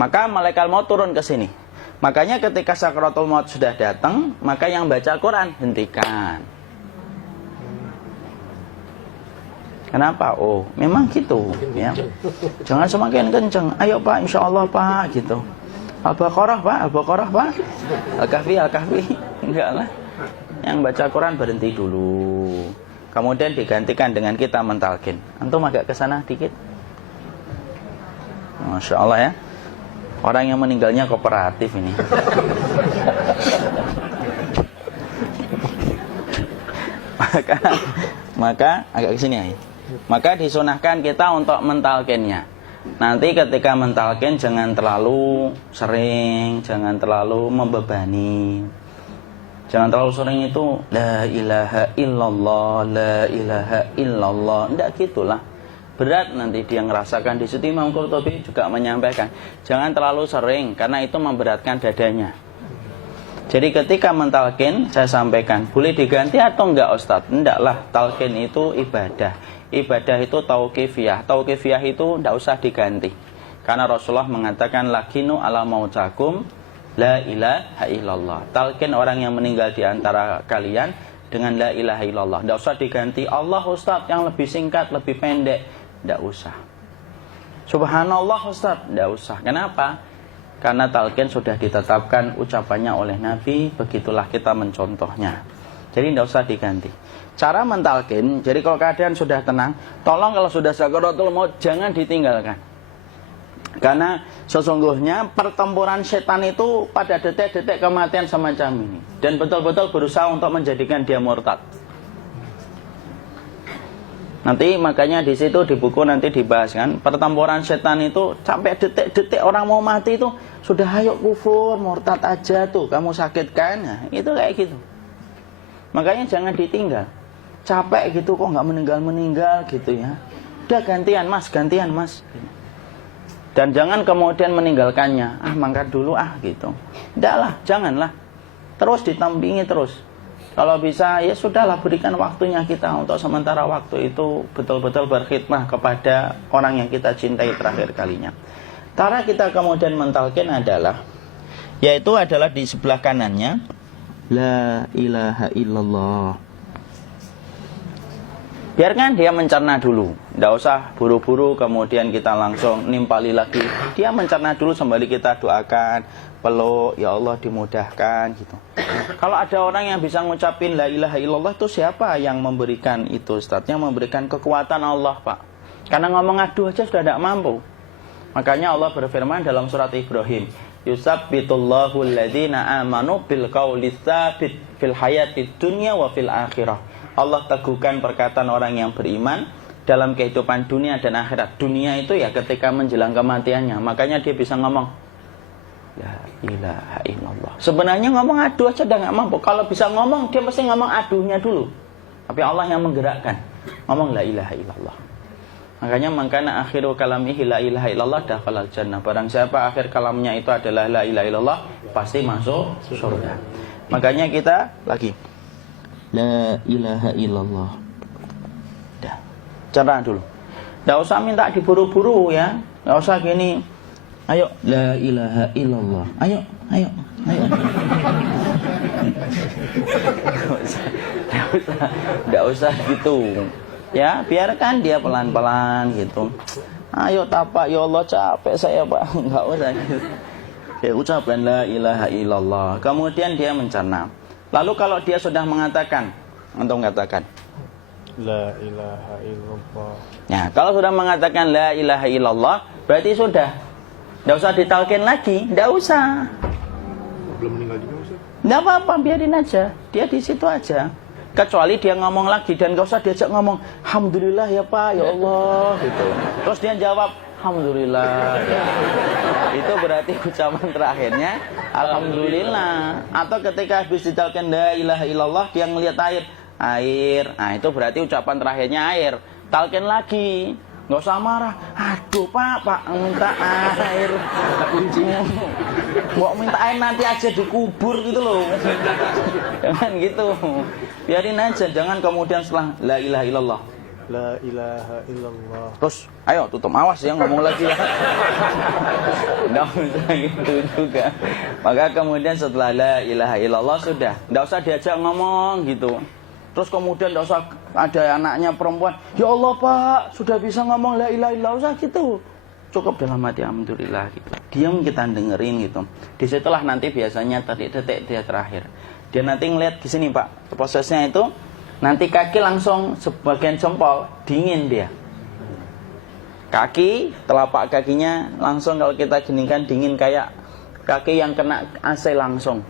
maka malaikat maut turun ke sini. Makanya ketika sakaratul maut sudah datang, maka yang baca Quran hentikan. Kenapa? Oh, memang gitu ya. Jangan semakin kenceng. Ayo Pak, insya Allah Pak, gitu. Al-Baqarah Pak, Al-Baqarah Pak. Al-Kahfi, Al-Kahfi. Enggak lah. Yang baca Quran berhenti dulu. Kemudian digantikan dengan kita mentalkin. Antum agak ke sana dikit. Masya Allah ya. Orang yang meninggalnya kooperatif ini. maka agak kesini ya. Maka disunahkan kita untuk mentalkinnya. Nanti ketika mentalkin jangan terlalu sering, jangan terlalu membebani. Jangan terlalu sering itu la ilaha illallah, la ilaha illallah. Enggak gitulah. Berat nanti dia ngerasakan. Di situ Imam Qurtubi juga menyampaikan, jangan terlalu sering karena itu memberatkan dadanya. Jadi ketika mentalkin, saya sampaikan, boleh diganti atau enggak Ustadz? Enggaklah, talkin itu ibadah. Ibadah itu tauqifiyah. Tauqifiyah itu enggak usah diganti. Karena Rasulullah mengatakan, lakinu ala mautakum la ilaha illallah. Talkin orang yang meninggal di antara kalian dengan la ilaha illallah. Enggak usah diganti Allah Ustadz yang lebih singkat, lebih pendek. Tidak usah. Subhanallah Ustaz, tidak usah. Kenapa? Karena talqin sudah ditetapkan ucapannya oleh Nabi, begitulah kita mencontohnya. Jadi tidak usah diganti. Cara mentalqin, jadi kalau keadaan sudah tenang, tolong kalau sudah sakaratul maut jangan ditinggalkan. Karena sesungguhnya pertempuran setan itu pada detik-detik kematian semacam ini. Dan betul-betul berusaha untuk menjadikan dia murtad. Nanti makanya di situ di buku nanti dibahas kan, pertempuran setan itu sampai detik-detik orang mau mati itu sudah ayo kufur, murtad aja tuh, kamu sakit kan? Nah, itu kayak gitu. Makanya jangan ditinggal. Capek gitu kok nggak meninggal gitu ya. Udah gantian mas. Dan jangan kemudian meninggalkannya. Mangkat dulu gitu. Enggak lah, janganlah. Terus ditampingi terus. Kalau bisa ya sudahlah, berikan waktunya kita untuk sementara waktu itu betul-betul berkhidmah kepada orang yang kita cintai terakhir kalinya. Cara kita kemudian mentalkin adalah, yaitu adalah di sebelah kanannya la ilaha illallah. Biarkan dia mencerna dulu, tidak usah buru-buru kemudian kita langsung nimpali lagi. Dia mencerna dulu sembari kita doakan, peluk, ya Allah dimudahkan gitu. Kalau ada orang yang bisa ngucapin la ilaha illallah, itu siapa yang memberikan itu Ustaz? Yang memberikan kekuatan Allah Pak. Karena ngomong aduh aja sudah tidak mampu. Makanya Allah berfirman dalam surat Ibrahim, yusabbitullahu alladhina amanu bil qawli tsabit fil hayatid dunya wa fil akhirah. Allah teguhkan perkataan orang yang beriman dalam kehidupan dunia dan akhirat. Dunia itu ya ketika menjelang kematiannya. Makanya dia bisa ngomong la ilaha illallah. Sebenarnya ngomong aduh aja udah gak mampu. Kalau bisa ngomong, dia pasti ngomong aduhnya dulu. Tapi Allah yang menggerakkan. Ngomong la ilaha illallah. Makanya mangkana akhiru kalamihi la ilaha illallah dakhalal jannah. Barang siapa akhir kalamnya itu adalah la ilaha illallah, pasti masuk surga. Makanya kita lagi la ilaha illallah. Dah. Cerna dulu. Enggak usah minta diburu-buru ya. Enggak usah gini. Ayo la ilaha illallah. Ayo. Enggak usah gitu. Ya, biarkan dia pelan-pelan gitu. Ayo tapak, ya Allah capek saya Pak. Enggak usah gitu. Ya ucapkan la ilaha illallah. Kemudian dia mencerna. Lalu kalau dia sudah mengatakan, untuk mengatakan la ilaha illallah. Ya, kalau sudah mengatakan la ilaha illallah, berarti sudah. Enggak usah ditalkin lagi, enggak usah. Belum meninggal juga Ustaz? Enggak apa-apa, biarin aja. Dia di situ aja. Kecuali dia ngomong lagi dan enggak usah diajak ngomong, alhamdulillah ya Pak, ya Allah gitu. Terus dia jawab, alhamdulillah. Ya. Itu berarti ucapan terakhirnya alhamdulillah. Atau ketika habis ditalkin la ilaha illallah, dia ngelihat air. Nah, itu berarti ucapan terakhirnya air. Talkin lagi. Nggak usah marah. Aduh Pak minta air. Mau minta air nanti aja dikubur gitu loh. Jangan gitu. Biarin aja. Jangan kemudian setelah la ilaha illallah La ilaha illallah. Terus, ayo tutup, awas ya ngomong lagi ya. Nggak usah gitu juga. Maka kemudian setelah la ilaha illallah sudah, nggak usah diajak ngomong gitu. Terus kemudian nggak usah ada anaknya perempuan, ya Allah Pak, sudah bisa ngomong la ilaha illallah, usah gitu. Cukup dalam hati alhamdulillah gitu. Diam kita dengerin gitu. Disitulah nanti biasanya detik-detik dia terakhir. Dia nanti ngeliat di sini Pak, prosesnya itu nanti kaki langsung sebagian jempol dingin dia. Kaki, telapak kakinya langsung kalau kita geningkan dingin kayak kaki yang kena AC langsung.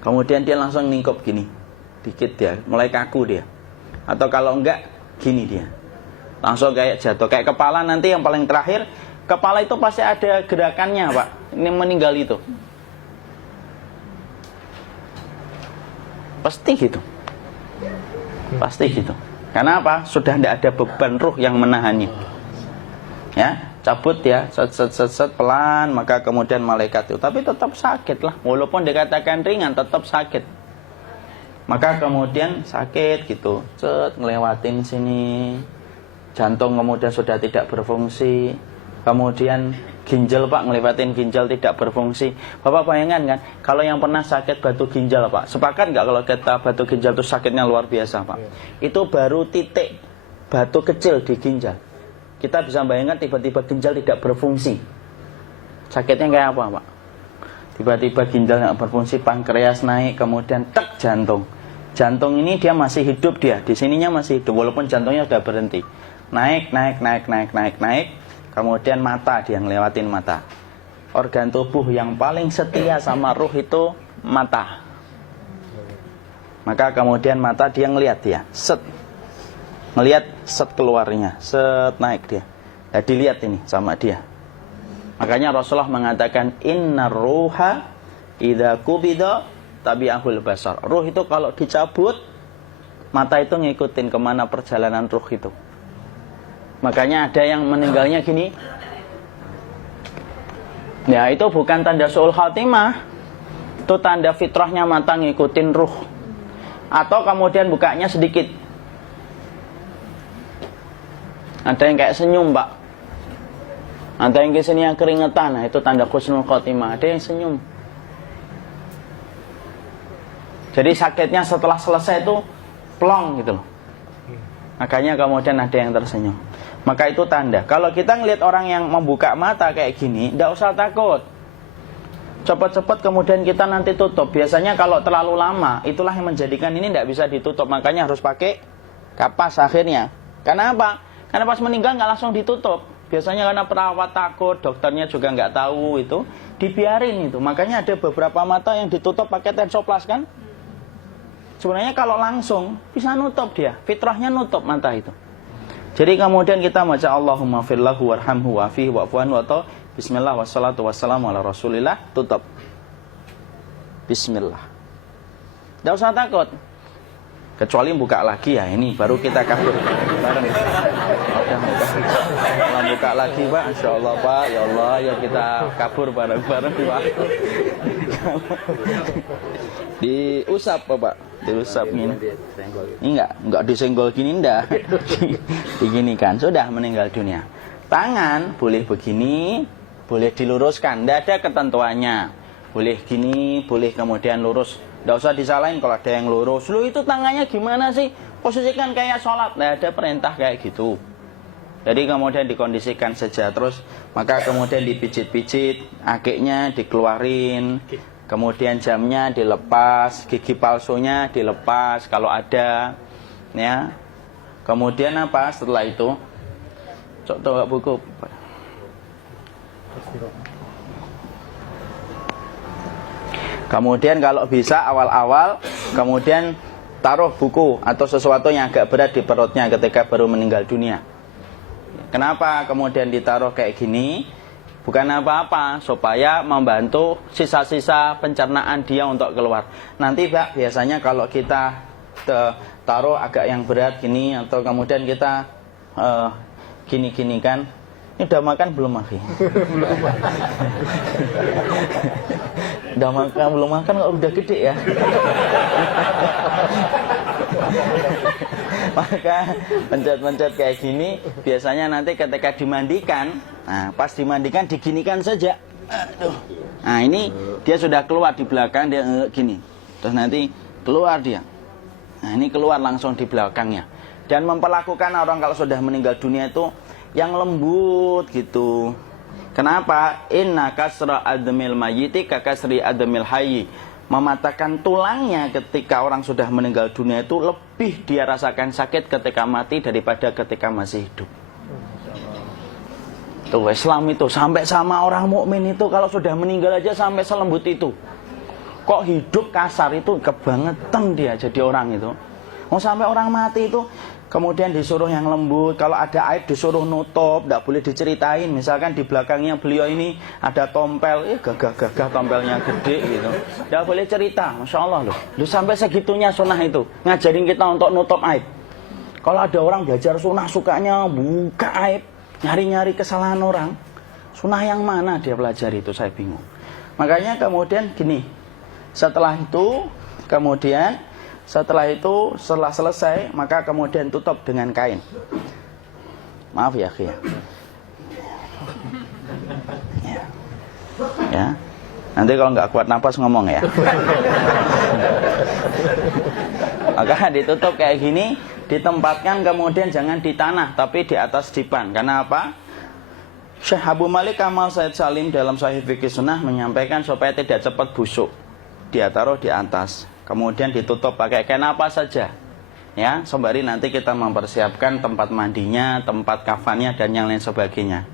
Kemudian dia langsung ningkup gini, dikit dia, mulai kaku dia. Atau kalau enggak, gini dia. Langsung kayak jatuh, kayak kepala nanti yang paling terakhir. Kepala itu pasti ada gerakannya Pak, ini meninggal itu. Pasti gitu. Pasti gitu. Karena apa? Sudah tidak ada beban ruh yang menahannya. Ya, cabut ya, set pelan, maka kemudian malaikat itu. Tapi tetap sakit lah, walaupun dikatakan ringan, tetap sakit. Maka kemudian sakit gitu, ngelewatin sini, jantung kemudian sudah tidak berfungsi, kemudian ginjal Pak, ngelewatin ginjal tidak berfungsi. Bapak bayangkan kan, kalau yang pernah sakit batu ginjal Pak, sepakat nggak kalau kita batu ginjal itu sakitnya luar biasa Pak? Itu baru titik batu kecil di ginjal. Kita bisa bayangkan tiba-tiba ginjal tidak berfungsi, sakitnya kayak apa Pak? Tiba-tiba ginjal nggak berfungsi, pankreas naik, kemudian tek jantung. Jantung ini dia masih hidup dia, di sininya masih hidup walaupun jantungnya sudah berhenti. Naik, kemudian mata dia ngelewatin mata. Organ tubuh yang paling setia sama ruh itu mata. Maka kemudian mata dia ngelihat dia, ngelihat keluarnya, naik dia. Ya, dilihat ini sama dia. Makanya Rasulullah mengatakan innar ruha idza qubida tabi'ahul basar. Ruh itu kalau dicabut, mata itu ngikutin kemana perjalanan ruh itu. Makanya ada yang meninggalnya gini. Ya itu bukan tanda su'ul khatimah, itu tanda fitrahnya mata ngikutin ruh. Atau kemudian bukanya sedikit. Ada yang kayak senyum Pak, ada yang kesini yang keringetan, nah itu tanda husnul khatimah. Ada yang senyum. Jadi sakitnya setelah selesai itu plong gitu loh. Makanya kemudian ada yang tersenyum. Maka itu tanda. Kalau kita ngelihat orang yang membuka mata kayak gini, tidak usah takut. Cepat-cepat kemudian kita nanti tutup. Biasanya kalau terlalu lama, itulah yang menjadikan ini tidak bisa ditutup. Makanya harus pakai kapas akhirnya. Karena apa? Karena pas meninggal nggak langsung ditutup. Biasanya karena perawat takut, dokternya juga nggak tahu itu, dibiarin itu. Makanya ada beberapa mata yang ditutup pakai tensoplas kan? Sebenarnya kalau langsung bisa nutup dia, fitrahnya nutup mata itu. Jadi kemudian kita baca Allahumma firlahu warhamhu wa'afihi wa'fu anhu atau bismillah wassalatu wassalamu ala rasulillah, tutup. Bismillah. Tidak usah takut. Kecuali buka lagi ya, ini baru kita kabur bareng. Kalau buka lagi Pak, Insya Allah Pak, ya Allah ya kita kabur bareng-bareng Pak. Diusap Pak, diusap gini. Enggak disenggol gini enggak. Begini kan, sudah meninggal dunia. Tangan boleh begini, boleh diluruskan, tidak ada ketentuannya. Boleh gini, boleh kemudian lurus. Tidak usah disalahin kalau ada yang lurus. Lu itu tangannya gimana sih? Posisikan kayak sholat. Tidak ada perintah kayak gitu. Jadi kemudian dikondisikan saja. Terus maka kemudian dipijit-pijit, akiknya dikeluarin, kemudian jamnya dilepas, gigi palsunya dilepas kalau ada, ya. Kemudian apa setelah itu? Coba buku. Kemudian kalau bisa awal-awal, kemudian taruh buku atau sesuatu yang agak berat di perutnya ketika baru meninggal dunia. Kenapa kemudian ditaruh kayak gini? Bukan apa-apa, supaya membantu sisa-sisa pencernaan dia untuk keluar. Nanti Pak, biasanya kalau kita taruh agak yang berat gini, atau kemudian kita gini-gini kan, ini udah makan belum Akhi? Udah makan belum makan kok udah gede ya? Maka pencet-pencet kayak gini biasanya nanti ketika dimandikan, nah pas dimandikan diginikan saja. Aduh. Nah ini dia sudah keluar di belakang, dia gini. Terus nanti keluar dia. Nah ini keluar langsung di belakangnya. Dan memperlakukan orang kalau sudah meninggal dunia itu yang lembut gitu. Kenapa? Inna kasra admil mayyiti kakasri admil hayyi. Mematahkan tulangnya ketika orang sudah meninggal dunia itu lebih dia rasakan sakit ketika mati daripada ketika masih hidup. Tuh Islam itu sampai sama orang mukmin itu kalau sudah meninggal aja sampai selembut itu. Kok hidup kasar itu kebangetan dia jadi orang itu. Mau sampai orang mati itu kemudian disuruh yang lembut, kalau ada aib disuruh nutup, tidak boleh diceritain. Misalkan di belakangnya beliau ini ada tompel, gagah-gagah tompelnya gede gitu, tidak boleh cerita. Masya Allah loh, sampai segitunya sunnah itu ngajarin kita untuk nutup aib. Kalau ada orang belajar sunnah sukanya buka aib, nyari-nyari kesalahan orang, sunnah yang mana dia pelajari itu saya bingung. Makanya kemudian gini, setelah selesai maka kemudian tutup dengan kain. Maaf ya akhi ya. Nanti kalau nggak kuat napas ngomong ya. Maka ditutup kayak gini, ditempatkan kemudian jangan di tanah tapi di atas dipan. Karena apa? Syekh Abu Malik Kamal Said Salim dalam Sahih Fikih Sunnah menyampaikan supaya tidak cepat busuk. Dia taruh di atas. Kemudian ditutup pakai kain apa saja. Ya, sembari nanti kita mempersiapkan tempat mandinya, tempat kafannya dan yang lain sebagainya.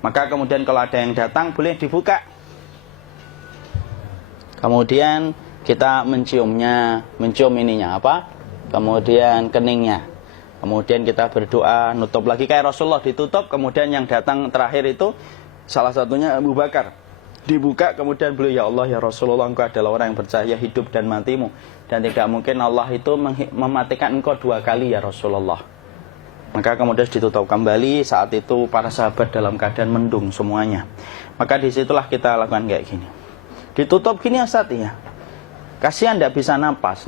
Maka kemudian kalau ada yang datang boleh dibuka. Kemudian kita mencium ininya apa? Kemudian keningnya. Kemudian kita berdoa, nutup lagi kayak Rasulullah ditutup, kemudian yang datang terakhir itu salah satunya Abu Bakar. Dibuka kemudian beliau, ya Allah ya Rasulullah, engkau adalah orang yang percaya hidup dan matimu, dan tidak mungkin Allah itu mematikan engkau 2 kali ya Rasulullah. Maka kemudian ditutup kembali. Saat itu para sahabat dalam keadaan mendung semuanya. Maka disitulah kita lakukan kayak gini, ditutup gini Ustaz ya, kasihan tidak bisa napas.